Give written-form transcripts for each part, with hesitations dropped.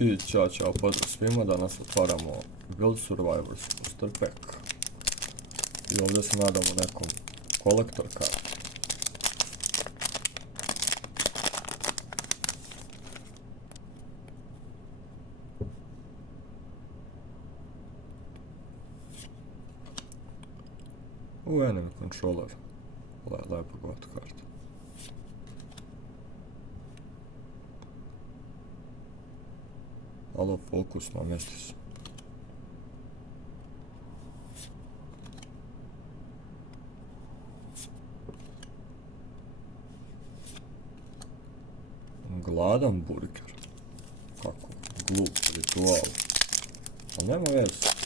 I ćao pozdrav svima, danas otvaramo Build Survivors Booster Pack. I ovdje se nadamo nekom kolektor karti. Ovo je enemy controller, lepa god karta. Alo, fokus, namjesti se. Gladan burger. Kako? Glup ritual. Ali nema veze.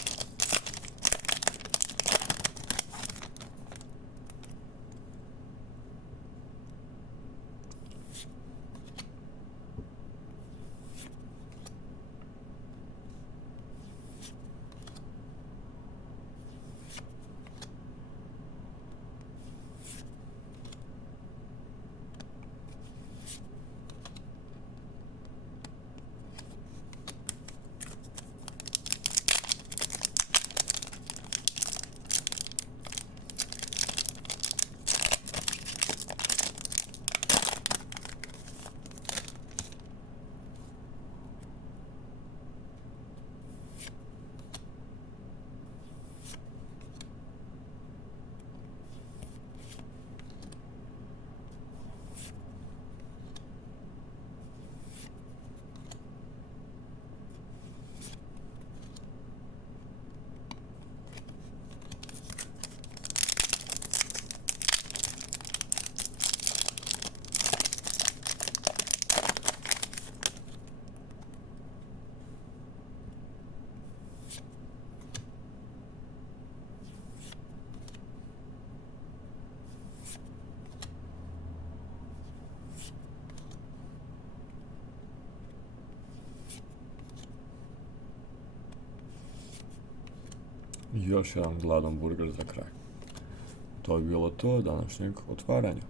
Još jedan gladan burger za kraj. To je bilo to od današnjeg otvaranja.